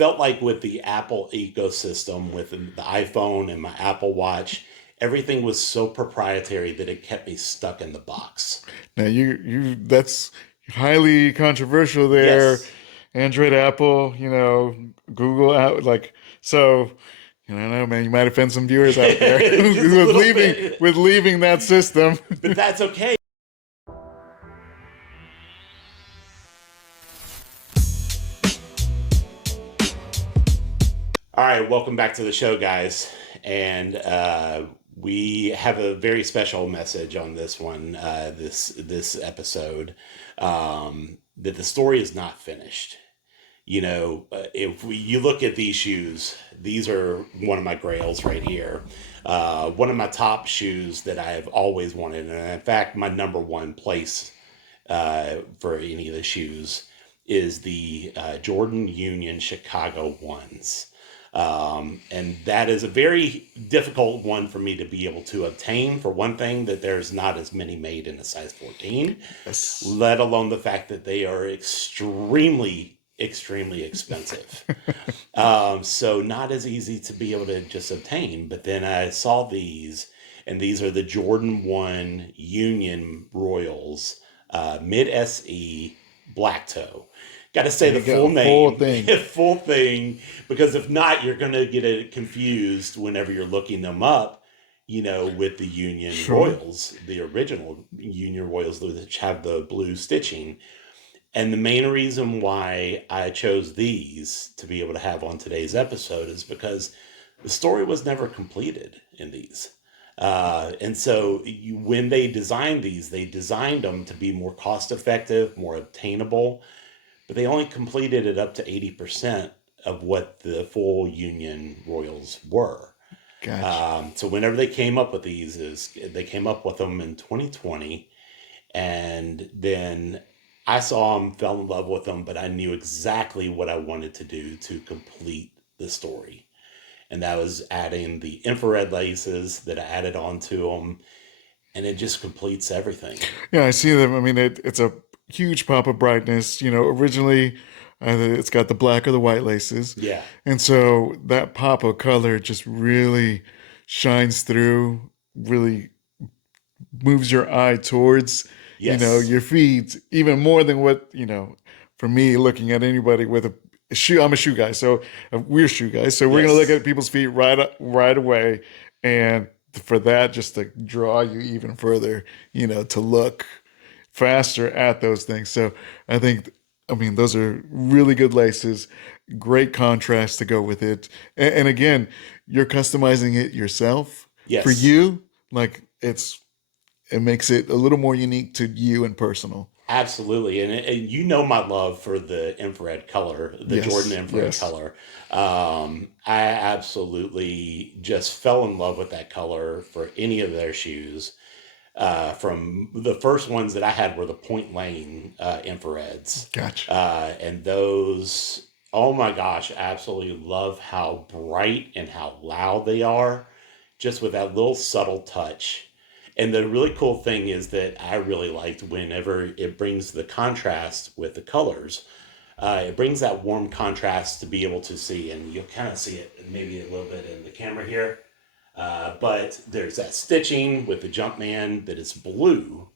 felt like with the Apple ecosystem, with the iPhone and my Apple Watch, everything was so proprietary that it kept me stuck in the box. Now you that's highly controversial there. Yes. Android, Apple, Google out like so. I don't know, man. You might offend some viewers out there Just a with little leaving bit. with leaving that system. But that's okay. All right, welcome back to the show, guys. And we have a very special message on this one, this episode, that the story is not finished. You look at these shoes, these are one of my grails right here. One of my top shoes that I've always wanted, and in fact, my number one place for any of the shoes is the Jordan Union Chicago ones. And that is a very difficult one for me to be able to obtain. For one thing, that there's not as many made in a size 14, Yes. let alone the fact that they are extremely expensive. So not as easy to be able to just obtain. But then I saw these, and these are the Jordan 1 Union Royals, mid SE black toe. Got to say And the you got full a full name, thing. full thing, because if not, you're going to get it confused whenever you're looking them up, with the Union Sure. Royals, the original Union Royals, which have the blue stitching. And the main reason why I chose these to be able to have on today's episode is because the story was never completed in these. And so when they designed these, they designed them to be more cost effective, more obtainable, but they only completed it up to 80% of what the full Union Royals were. Gotcha. So whenever they came up with these, they came up with them in 2020, and then I saw them, fell in love with them, but I knew exactly what I wanted to do to complete the story. And that was adding the infrared laces that I added onto them, and it just completes everything. Yeah, I see them. I mean, it's a huge pop of brightness. Originally, it's got the black or the white laces. Yeah. And so that pop of color just really shines through, really moves your eye towards, Yes. your feet even more than what, for me looking at anybody with a shoe, I'm a shoe guy. So we're shoe guys. So we're going to look Yes. at people's feet right away. And for that, just to draw you even further, to look faster at those things. So I mean, those are really good laces, great contrast to go with it. And again, you're customizing it yourself for Yes. you. Like it makes it a little more unique to you and personal. Absolutely. And you know my love for the infrared color, the Jordan Yes, infrared yes. color. I absolutely just fell in love with that color for any of their shoes. From the first ones that I had were the Point Lane infrareds. Gotcha. And those, oh my gosh, I absolutely love how bright and how loud they are, just with that little subtle touch. And the really cool thing is that I really liked whenever it brings the contrast with the colors. It brings that warm contrast to be able to see, and you'll kind of see it maybe a little bit in the camera here. But there's that stitching with the Jumpman that is blue,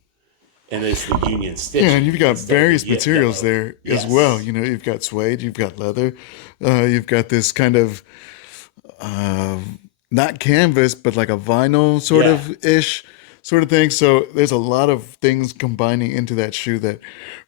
and it's the Union Yeah, and you've stitching got instead of the various materials yellow. there as well. Yes. You've got suede, you've got leather, you've got this kind of uh, not canvas, but like a vinyl sort Yeah. of ish sort of thing. So there's a lot of things combining into that shoe that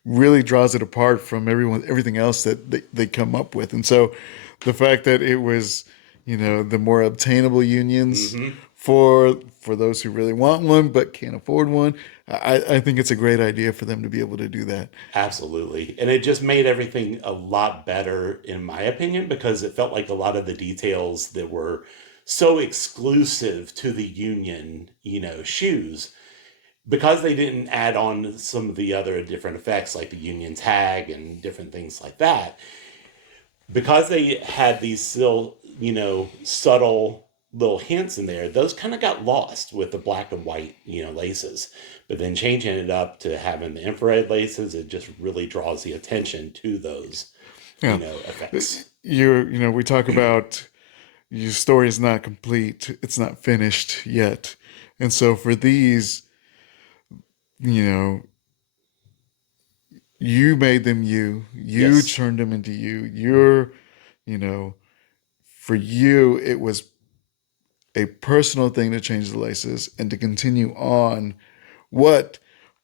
really draws it apart from everything else that they come up with. And so the fact that it was, the more obtainable unions Mm-hmm. for those who really want one but can't afford one, I think it's a great idea for them to be able to do that. Absolutely. And it just made everything a lot better, in my opinion, because it felt like a lot of the details that were so exclusive to the Union, shoes, because they didn't add on some of the other different effects like the Union tag and different things like that, because they had these still, subtle little hints in there, those kind of got lost with the black and white, laces. But then changing it up to having the infrared laces, it just really draws the attention to those, Yeah. effects. we talk about your story is not complete, it's not finished yet. And so for these, you know, you made them you Yes. turned them into you're, you know, for you, it was a personal thing to change the laces and to continue on what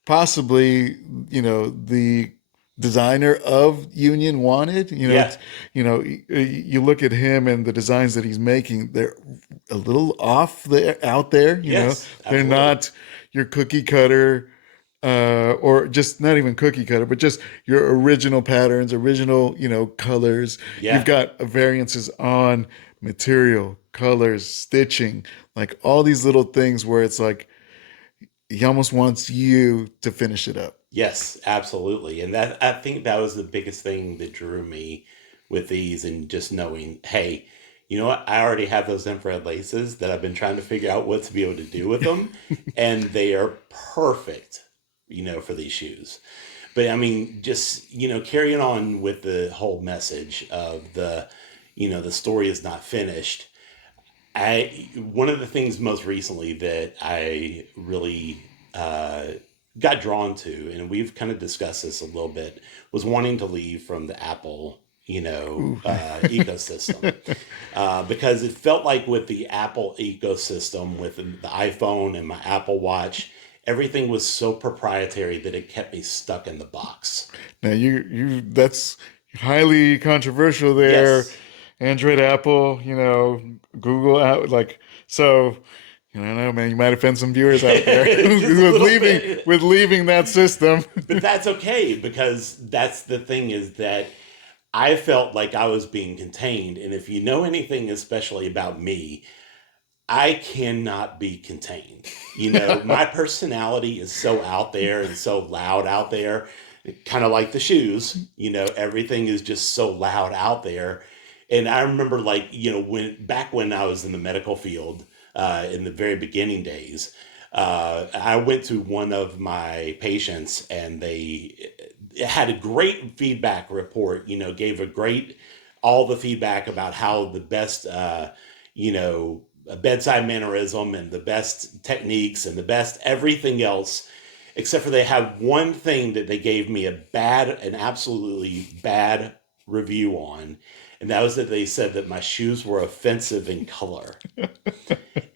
possibly, the designer of Union wanted. Yeah. You look at him and the designs that he's making, they're a little off there, out there. Yes, They're absolutely. not your cookie cutter, or just not even cookie cutter, but just your original patterns, original, colors. You've Yeah. got variances on material, colors, stitching, like all these little things where it's like he almost wants you to finish it up. Yes, absolutely. And that I think that was the biggest thing that drew me with these and just knowing, hey, you know what? I already have those infrared laces that I've been trying to figure out what to be able to do with them, and they are perfect, for these shoes. But I mean, just, carrying on with the whole message of the story is not finished. One of the things most recently that I really got drawn to, and we've kind of discussed this a little bit, was wanting to leave from the Apple, Ooh. ecosystem, because it felt like with the Apple ecosystem, with the iPhone and my Apple Watch, everything was so proprietary that it kept me stuck in the box. Now that's highly controversial there. Yes. Android, Apple, Google out, like, so. I don't know, man. You might offend some viewers out there Just a with little leaving bit. that system. But that's okay, because that's the thing, is that I felt like I was being contained. And if you know anything, especially about me, I cannot be contained. My personality is so out there and so loud out there, kind of like the shoes. Everything is just so loud out there. And I remember, like, when I was in the medical field, in the very beginning days, I went to one of my patients, and they had a great feedback report, gave all the feedback about how the best, you know, bedside mannerism and the best techniques and the best everything else, except for they had one thing that they gave me an absolutely bad review on. And that was that they said that my shoes were offensive in color.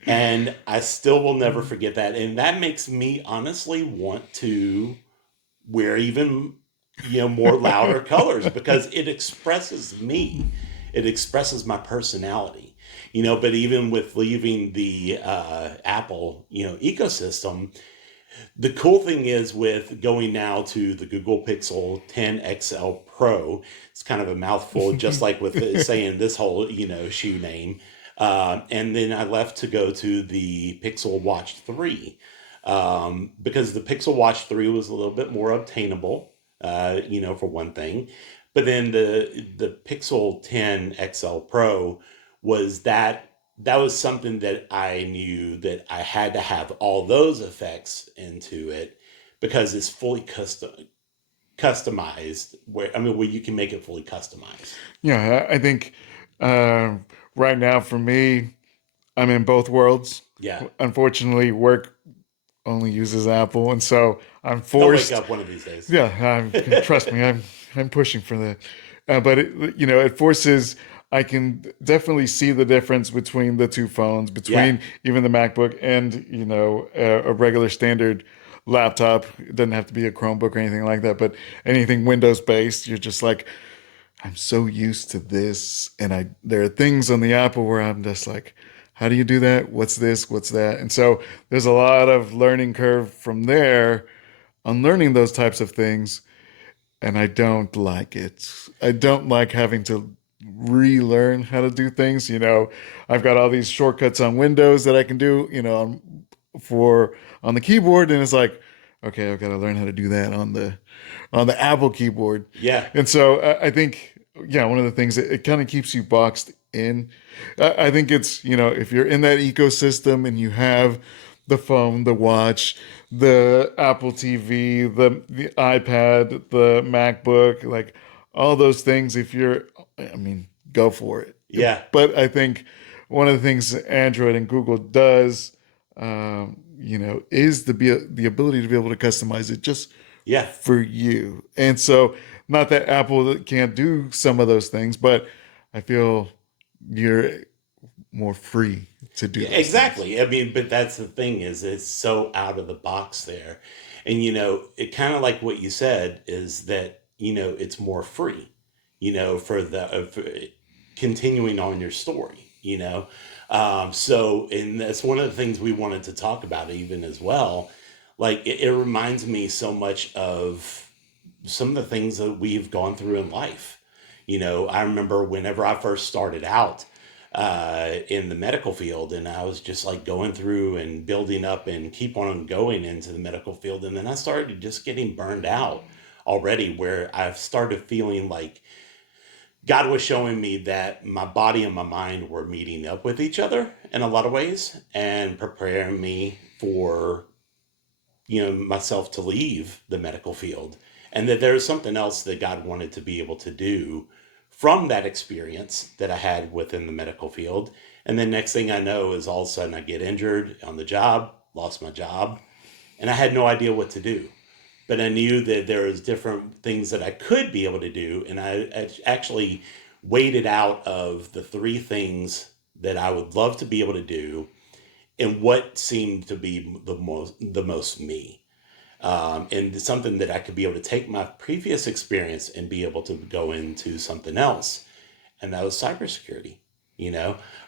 And I still will never forget that. And that makes me honestly want to wear even, more louder colors, because it expresses me. It expresses my personality. But even with leaving the Apple, ecosystem, the cool thing is with going now to the Google Pixel 10 XL Pro, it's kind of a mouthful, just like with saying this whole, shoe name. And then I left to go to the Pixel Watch 3, because the Pixel Watch 3 was a little bit more obtainable, for one thing. But then the Pixel 10 XL Pro that was something that I knew that I had to have all those effects into it, because it's fully customized, where you can make it fully customized. Yeah, I think uh, right now for me, I'm in both worlds. Yeah. Unfortunately, work only uses Apple, and so I'm They'll wake forced. up one of these days. Yeah, trust me, I'm pushing for that. But it forces. I can definitely see the difference between the two phones, Yeah. between even the MacBook and a regular standard laptop. It doesn't have to be a Chromebook or anything like that, but anything Windows based, you're just like, I'm so used to this, and I there are things on the Apple where I'm just like, how do you do that? What's this? What's that? And so there's a lot of learning curve from there on learning those types of things, and I don't like it. I don't like having to relearn how to do things. I've got all these shortcuts on Windows that I can do, for on the keyboard, and it's like, okay, I've got to learn how to do that on the Apple keyboard. Yeah. And so I think, yeah, one of the things that it kind of keeps you boxed in. I think it's, if you're in that ecosystem and you have the phone, the watch, the Apple TV, the iPad, the MacBook, like all those things, if you're, I mean, go for it. Yeah. But I think one of the things Android and Google does, is the ability to be able to customize it just Yeah. for you. And so, not that Apple can't do some of those things, but I feel you're more free to do Yeah, those things. exactly. I mean, but that's the thing is it's so out of the box there. And it kind of like what you said is that, it's more free, for for continuing on your story, and that's one of the things we wanted to talk about even as well. Like it reminds me so much of some of the things that we've gone through in life. I remember whenever I first started out in the medical field, and I was just like going through and building up and keep on going into the medical field. And then I started just getting burned out already, where I've started feeling like God was showing me that my body and my mind were meeting up with each other in a lot of ways and preparing me for myself to leave the medical field, and that there's something else that God wanted to be able to do from that experience that I had within the medical field. And then next thing I know is all of a sudden I get injured on the job, lost my job, and I had no idea what to do. But I knew that there was different things that I could be able to do, and I actually weighted out of the three things that I would love to be able to do and what seemed to be the most me, and something that I could be able to take my previous experience and be able to go into something else, and that was cybersecurity.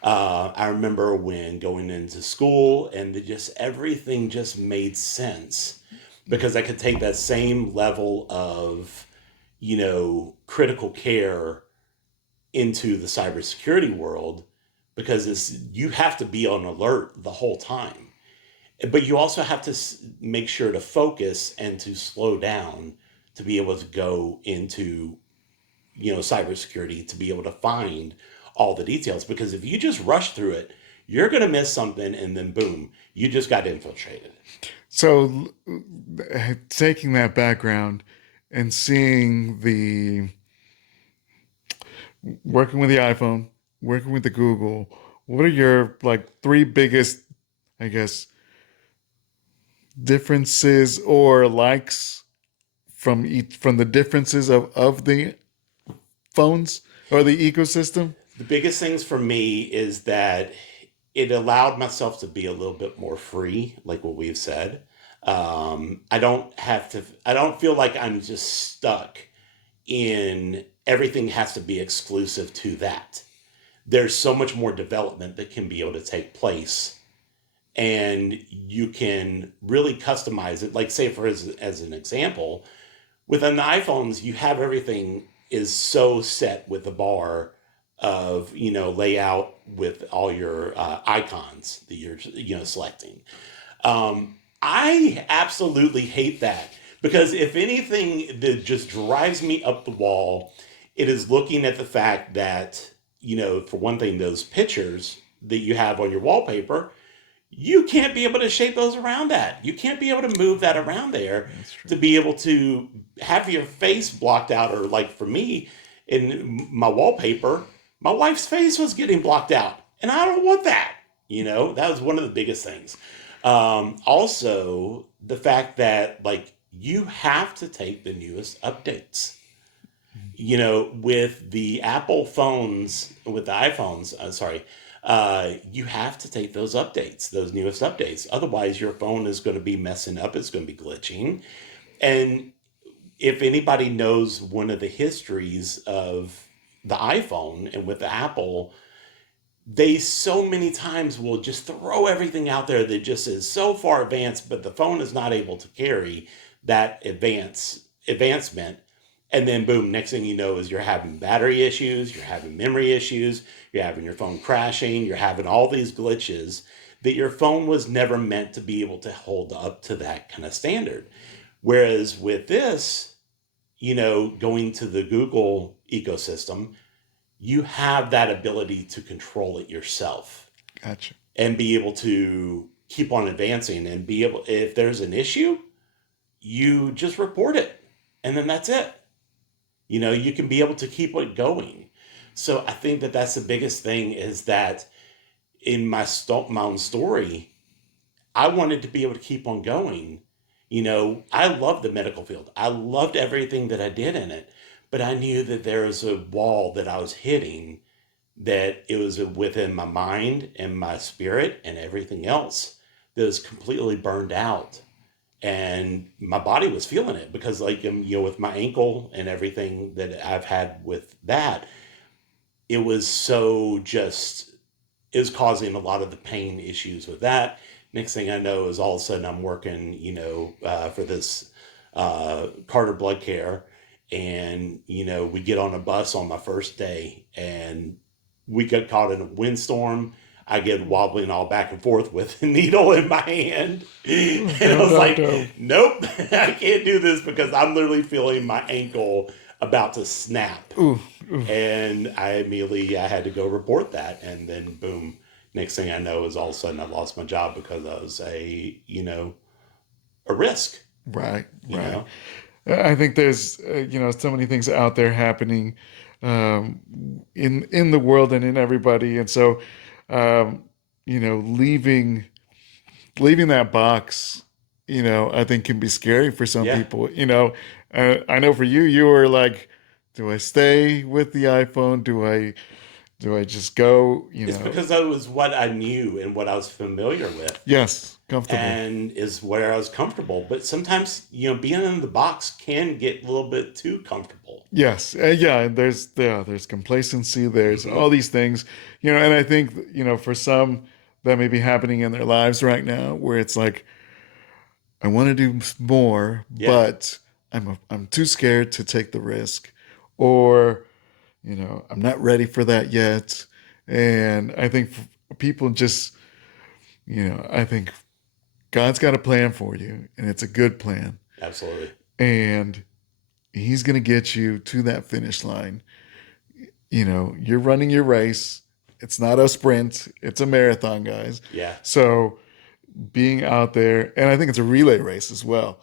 I remember when going into school, and just everything just made sense because I could take that same level of critical care into the cybersecurity world, because you have to be on alert the whole time, but you also have to make sure to focus and to slow down to be able to go into cybersecurity, to be able to find all the details, because if you just rush through it, you're going to miss something, and then boom, you just got infiltrated. So, taking that background and seeing the working with the iPhone, working with the Google, what are your like three biggest, I guess, differences or likes from the differences of the phones or the ecosystem? The biggest things for me is that it allowed myself to be a little bit more free, like what we've said. I don't feel like I'm just stuck in everything has to be exclusive to that. There's so much more development that can be able to take place, and you can really customize it. Like, say, as an example, within the iPhones, you have everything is so set with the bar of layout with all your icons that you're selecting. I absolutely hate that, because if anything that just drives me up the wall, it is looking at the fact that for one thing, those pictures that you have on your wallpaper, you can't be able to shape those around that. You can't be able to move that around there That's true. to be able to have your face blocked out. Or like for me, in my wallpaper, my wife's face was getting blocked out. And I don't want that. That was one of the biggest things. Also, the fact that like you have to take the newest updates. With the Apple phones, with the iPhones, sorry, you have to take those updates, those newest updates. Otherwise, your phone is going to be messing up. It's going to be glitching. And if anybody knows one of the histories of the iPhone and with the Apple, they so many times will just throw everything out there that just is so far advanced, but the phone is not able to carry that advancement. And then boom, next thing you know is you're having battery issues, you're having memory issues, you're having your phone crashing, you're having all these glitches that your phone was never meant to be able to hold up to that kind of standard. Whereas with this, going to the Google ecosystem, you have that ability to control it yourself Gotcha. and be able to keep on advancing, and be able, if there's an issue, you just report it, and then that's it. You can be able to keep it going. So I think that that's the biggest thing is that in my my own story, I wanted to be able to keep on going. I loved the medical field. I loved everything that I did in it, but I knew that there was a wall that I was hitting, that it was within my mind and my spirit and everything else that was completely burned out. And my body was feeling it because, like, with my ankle and everything that I've had with that, it was so just, it was causing a lot of the pain issues with that. Next thing I know is all of a sudden I'm working, for this Carter Blood Care. And, we get on a bus on my first day and we got caught in a windstorm. I get wobbling all back and forth with a needle in my hand. And I No, was no, like, no. nope, I can't do this because I'm literally feeling my ankle about to snap. Ooh, ooh. And I had to go report that. And then boom, next thing I know is all of a sudden I lost my job because I was a risk, Right, you right. know? I think there's so many things out there happening um, in the world and in everybody, and so um, leaving that box, I think can be scary for some Yeah. people. I know for you, you were like, do I stay with the iPhone? Do I just go? It's because that was what I knew and what I was familiar with Yes, comfortable. and is where I was comfortable. But sometimes, being in the box can get a little bit too comfortable. Yes, yeah. And there's complacency. There's all Hmm. these things, and I think for some that may be happening in their lives right now, where it's like I want to do more, Yeah. but I'm too scared to take the risk, or I'm not ready for that yet. And I think people just I think God's got a plan for you, and it's a good plan, Absolutely. and He's going to get you to that finish line. You're running your race. It's not a sprint, it's a marathon, guys. Yeah. So being out there, and I think it's a relay race as well.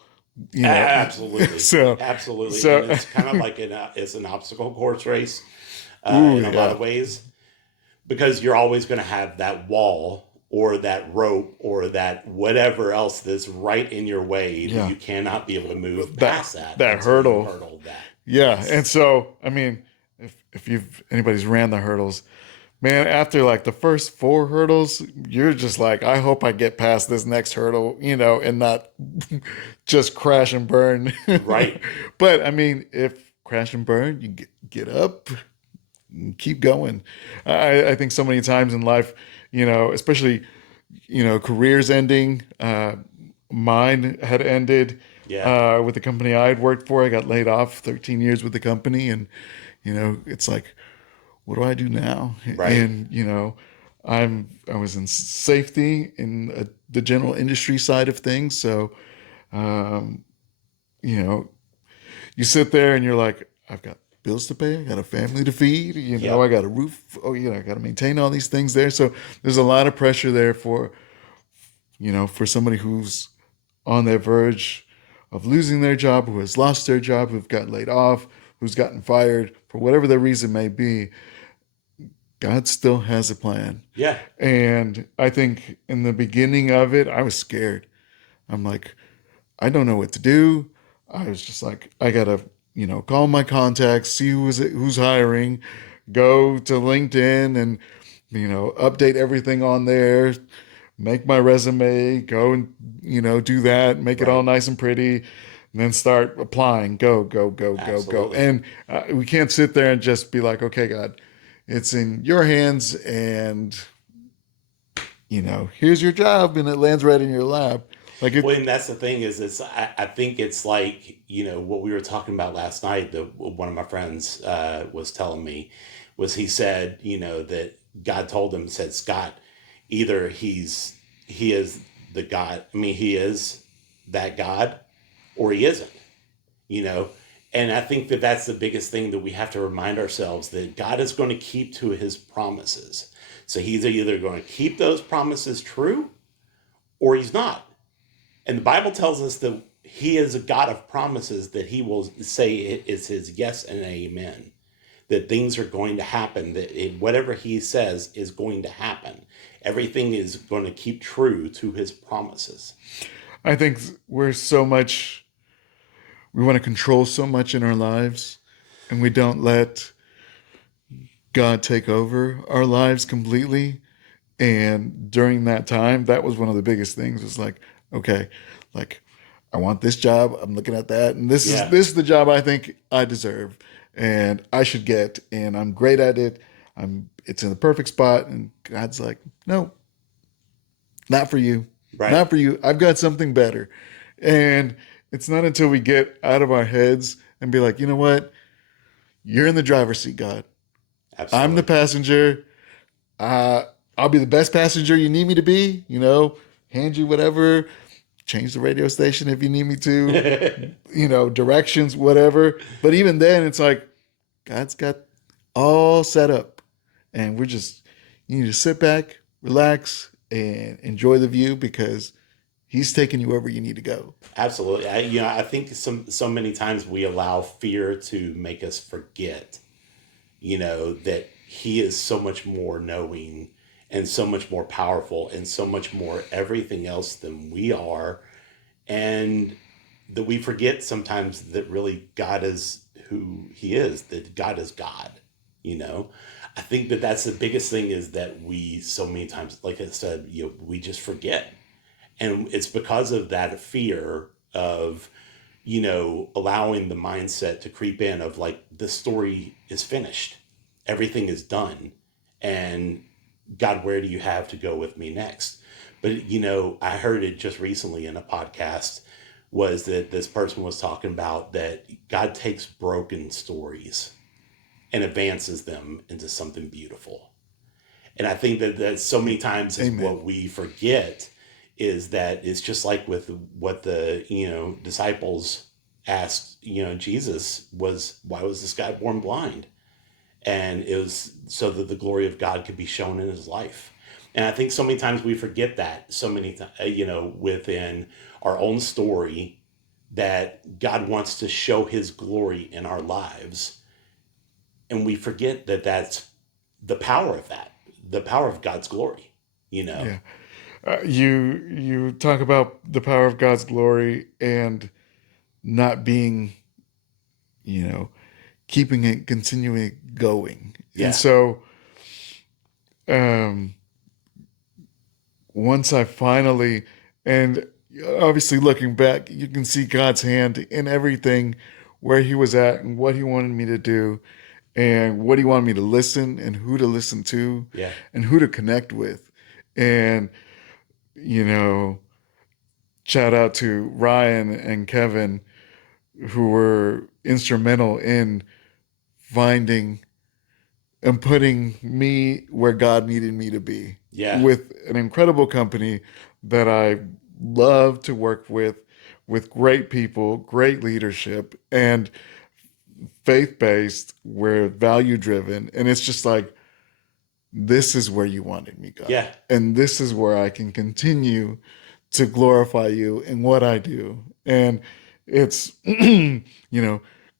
You know, Absolutely. so, Absolutely. And so, it's kind of like it's an obstacle course race ooh, in a lot yeah, of ways, because you're always going to have that wall or that rope or that whatever else that's right in your way that yeah, you cannot be able to move that past that that until you hurdle, hurdle that. yeah. And Yes. so, I mean, if you've anybody's ran the hurdles, man, after like the first four hurdles, you're just like, I hope I get past this next hurdle, and not just crash and burn. Right. But I mean, if crash and burn, you get up and keep going. I think so many times in life, especially, careers ending. Mine had ended Yeah. with the company I had worked for. I got laid off 13 years with the company. And, it's like, what do I do now? Right. And I was in safety in the general industry side of things. So um, you know, you sit there and you're like, I've got bills to pay, I got a family to feed, I Yep. got a roof, I got to maintain all these things there. So there's a lot of pressure there for somebody who's on their verge of losing their job, who has lost their job, who've got laid off, who's gotten fired for whatever the reason may be. God still has a plan. Yeah. And I think in the beginning of it, I was scared. I'm like, I don't know what to do. I was just like, I gotta, call my contacts, see who's hiring, go to LinkedIn and, update everything on there, make my resume, go and, do that, make it all Right. nice and pretty, and then start applying. Go, go, go, go, go. Absolutely. And we can't sit there and just be like, okay, God, it's in your hands, and here's your job, and it lands right in your lap. Like Well, it, and that's the thing is, I think it's like, what we were talking about last night, that one of my friends was telling me, was he said, that God told him, said, Scott, either he is the God, I mean, he is that God, or he isn't, you know? And I think that that's the biggest thing that we have to remind ourselves, that God is going to keep to his promises. So he's either going to keep those promises true or he's not. And the Bible tells us that he is a God of promises, that he will say is his yes and amen. that things are going to happen, that whatever he says is going to happen. Everything is going to keep true to his promises. I think we want to control so much in our lives, and we don't let God take over our lives completely. And during that time, that was one of the biggest things. It's like, okay, like I want this job. I'm looking at that, and Yeah, this is the job I think I deserve and I should get, and I'm great at it. It's in the perfect spot, and God's like, no, not for you, right. not for you. I've got something better. And it's not until we get out of our heads and be like, you know what, you're in the driver's seat, God. I'm the Absolutely. passenger. Uh, I'll be the best passenger you need me to be. Hand you whatever, change the radio station if you need me to, directions, whatever. But even then, it's like God's got all set up, and you need to sit back, relax, and enjoy the view because He's taking you wherever you need to go. Absolutely. I think so many times we allow fear to make us forget, that he is so much more knowing and so much more powerful and so much more everything else than we are. And that we forget sometimes that really God is who he is, that God is God, you know? I think that that's the biggest thing, is that we so many times, like I said, we just forget. And it's because of that fear of, allowing the mindset to creep in of like, the story is finished, everything is done. And God, where do you have to go with me next? But, I heard it just recently in a podcast, was that this person was talking about that God takes broken stories and advances them into something beautiful. And I think that so many times is Amen. what we forget, is that it's just like with what the, disciples asked, Jesus, was, why was this guy born blind? And it was so that the glory of God could be shown in his life. And I think so many times we forget that so many times, within our own story, that God wants to show his glory in our lives. And we forget that that's the power of that, the power of God's glory. Yeah. You talk about the power of God's glory and not being, you know, keeping it continuing going. And Yeah. so, um, once I finally, and obviously looking back, you can see God's hand in everything, where He was at and what He wanted me to do, and what He wanted me to listen and who to listen to, Yeah. and who to connect with, and you know, shout out to Ryan and Kevin, who were instrumental in finding and putting me where God needed me to be, Yeah. with an incredible company that I love to work with great people, great leadership, and faith based. We're value driven. And it's just like, this is where you wanted me, God. Yeah. And this is where I can continue to glorify you in what I do. And it's,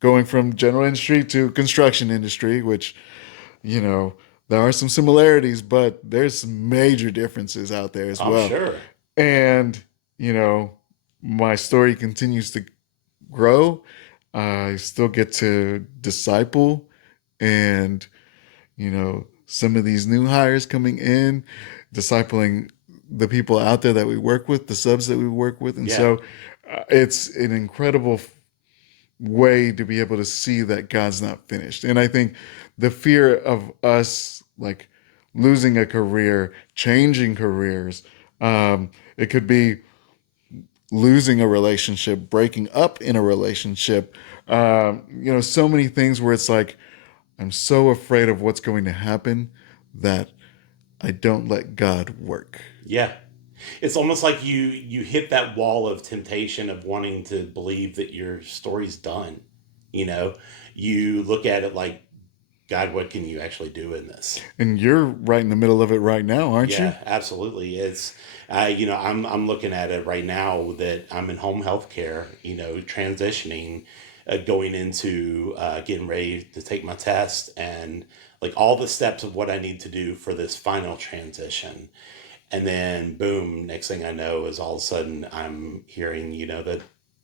going from general industry to construction industry, which, you know, there are some similarities, but there's some major differences out there as I'm well. sure. And, you know, my story continues to grow. I still get to disciple and, some of these new hires coming in, discipling the people out there that we work with, the subs that we work with. And Yeah. so it's an incredible way to be able to see that God's not finished. And I think the fear of us like losing a career, changing careers, it could be losing a relationship, breaking up in a relationship, so many things where it's like, I'm so afraid of what's going to happen that I don't let God work. Yeah. It's almost like you hit that wall of temptation of wanting to believe that your story's done. You know, you look at it like, God, what can you actually do in this? And you're right in the middle of it right now, aren't you? Yeah, absolutely. It's, I'm looking at it right now that I'm in home health care, transitioning, going into getting ready to take my test, and like all the steps of what I need to do for this final transition. And then, boom, next thing I know is all of a sudden I'm hearing, that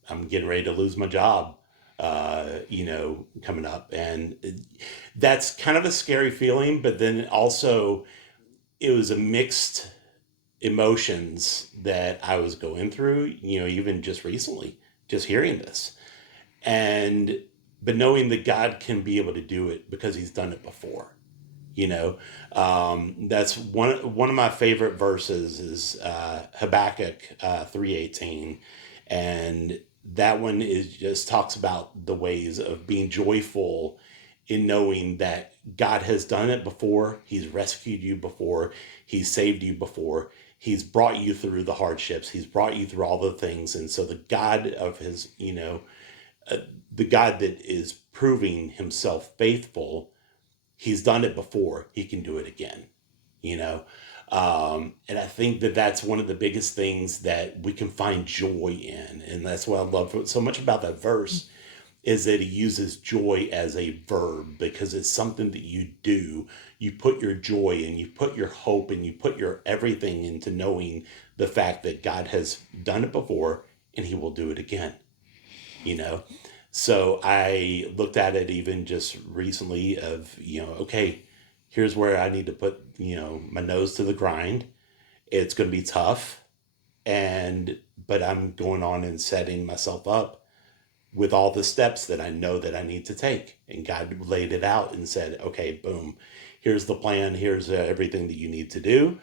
I'm getting ready to lose my job, coming up. And that's kind of a scary feeling. But then also, it was a mixed emotions that I was going through, even just recently, just hearing this. And, but knowing that God can be able to do it because he's done it before. You know, that's one of my favorite verses is Habakkuk 3:18, and that one is just talks about the ways of being joyful in knowing that God has done it before. He's rescued you before. He's saved you before. He's brought you through the hardships. He's brought you through all the things, and so the God of his, uh, the God that is proving himself faithful, he's done it before, he can do it again, you know. And I think that that's one of the biggest things that we can find joy in, and that's what I love so much about that verse, is that he uses joy as a verb, because it's something that you do. You put your joy and you put your hope and you put your everything into knowing the fact that God has done it before and he will do it again, you know. So I looked at it even just recently of, okay, here's where I need to put, my nose to the grind. It's going to be tough. But I'm going on and setting myself up with all the steps that I know that I need to take. And God laid it out and said, okay, boom, here's the plan. Here's everything that you need to do.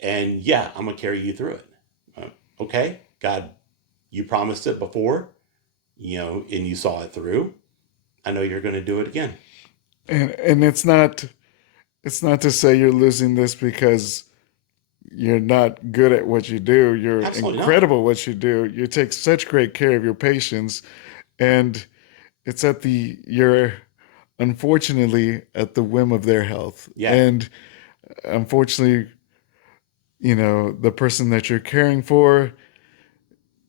And yeah, I'm going to carry you through it. Okay, God, you promised it before, and you saw it through. I know you're going to do it again. And it's not to say you're losing this because you're not good at what you do. You're Absolutely not. incredible at what you do. You take such great care of your patients, and it's you're unfortunately at the whim of their health. Yeah. And unfortunately, the person that you're caring for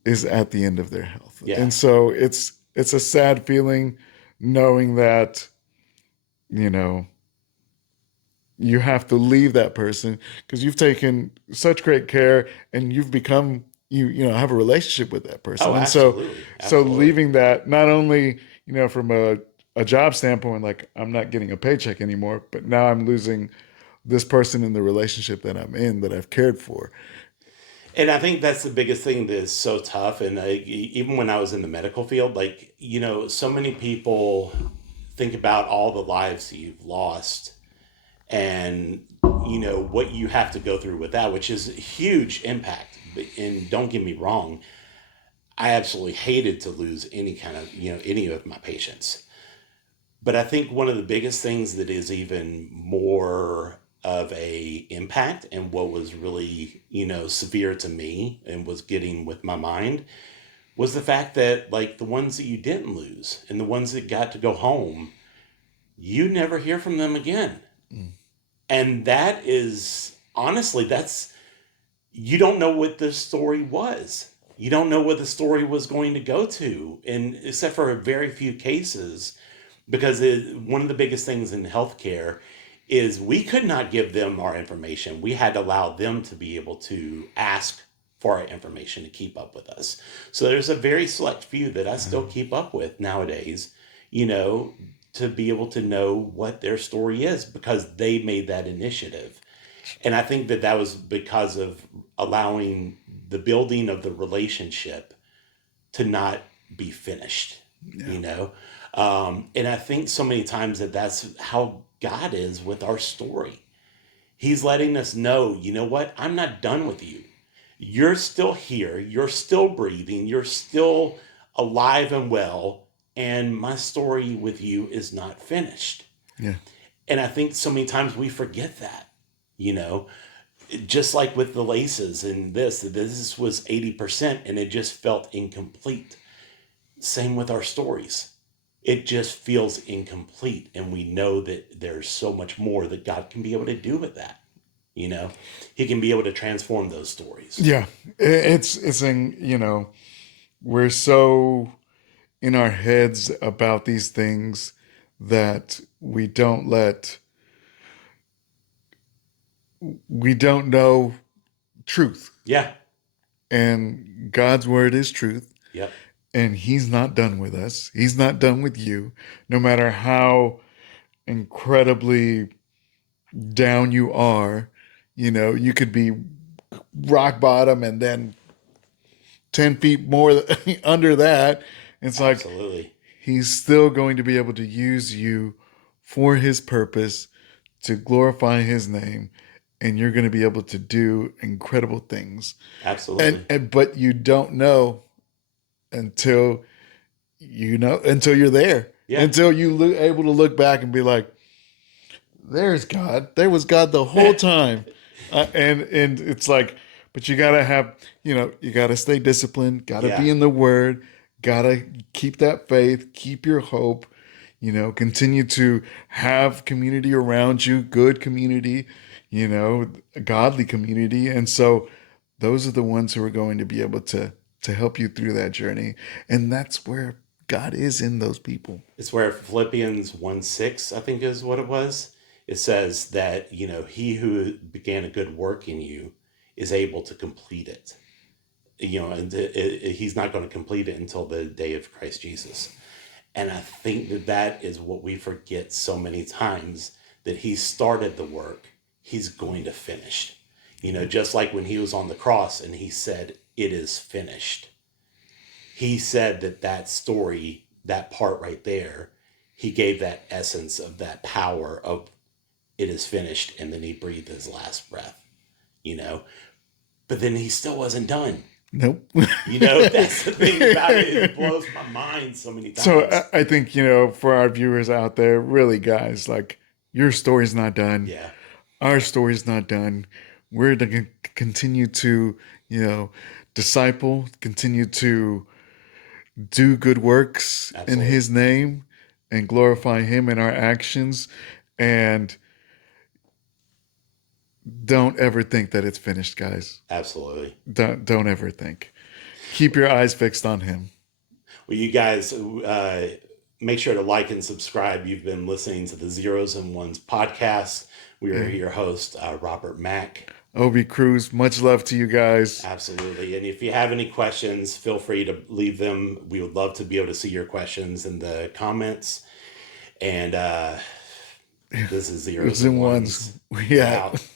is at the end of their health. Yeah. And so it's a sad feeling knowing that, you know, you have to leave that person because you've taken such great care and you've become have a relationship with that person. Oh, And so absolutely. so Absolutely. leaving that, not only from a job standpoint, like I'm not getting a paycheck anymore, but now I'm losing this person in the relationship that I'm in, that I've cared for. And I think that's the biggest thing that is so tough. And even when I was in the medical field, like, so many people think about all the lives that you've lost and, what you have to go through with that, which is a huge impact. And don't get me wrong, I absolutely hated to lose any kind of, any of my patients. But I think one of the biggest things that is even more of a impact, and what was really, severe to me and was getting with my mind, was the fact that, like, the ones that you didn't lose and the ones that got to go home, you never hear from them again. Mm. And that is, honestly, that's, you don't know what the story was. You don't know what the story was going to go to. And except for very few cases, because one of the biggest things in healthcare is we could not give them our information. We had to allow them to be able to ask for our information to keep up with us. So there's a very select few that I still keep up with nowadays, you know, to be able to know what their story is because they made that initiative. And I think that that was because of allowing the building of the relationship to not be finished, Yeah. you know? And I think so many times that that's how God is with our story. He's letting us know, you know what? I'm not done with you. You're still here. You're still breathing. You're still alive and well. And my story with you is not finished. Yeah. And I think so many times we forget that, you know, just like with the laces and this was 80% and it just felt incomplete. Same with our stories. It just feels incomplete. And we know that there's so much more that God can be able to do with that. You know, he can be able to transform those stories. Yeah. It's in, we're so in our heads about these things that we don't know truth. Yeah. And God's word is truth. Yep. And he's not done with us. He's not done with you. No matter how incredibly down you are, you could be rock bottom and then 10 feet more under that. It's like Absolutely. he's still going to be able to use you for his purpose to glorify his name, and you're going to be able to do incredible things. Absolutely. But you don't know until until you're there, Yeah. until you able to look back and be like, there's God. There was God the whole time. And it's like, but you gotta have, you gotta stay disciplined, gotta Yeah. be in the word, gotta keep that faith, keep your hope, continue to have community around you, good community, a godly community. And so those are the ones who are going to be able to help you through that journey. And that's where God is in those people. It's where Philippians 1:6, I think is what it was. It says that, he who began a good work in you is able to complete it. And he's not going to complete it until the day of Christ Jesus. And I think that that is what we forget so many times, that he started the work, he's going to finish. Just like when he was on the cross and he said, "It is finished." He said that story, that part right there, he gave that essence of that power of "it is finished," and then he breathed his last breath, you know. But then he still wasn't done. Nope. That's the thing about it. It blows my mind so many So times. I think, for our viewers out there, really, guys, like, your story's not done. Yeah, Our story's not done. We're going to continue to, disciple, continue to do good works in absolutely. his name and glorify him in our actions. And don't ever think that it's finished, guys. Absolutely. Don't ever think. Keep your eyes fixed on him. Well, you guys, make sure to like and subscribe. You've been listening to the Zeros and Ones podcast. We are Yeah. your host, Robert Mack. Obi Cruz, much love to you guys. Absolutely. And if you have any questions, feel free to leave them. We would love to be able to see your questions in the comments. And this is Zeros Zeros and and Ones. ones. We out. Out.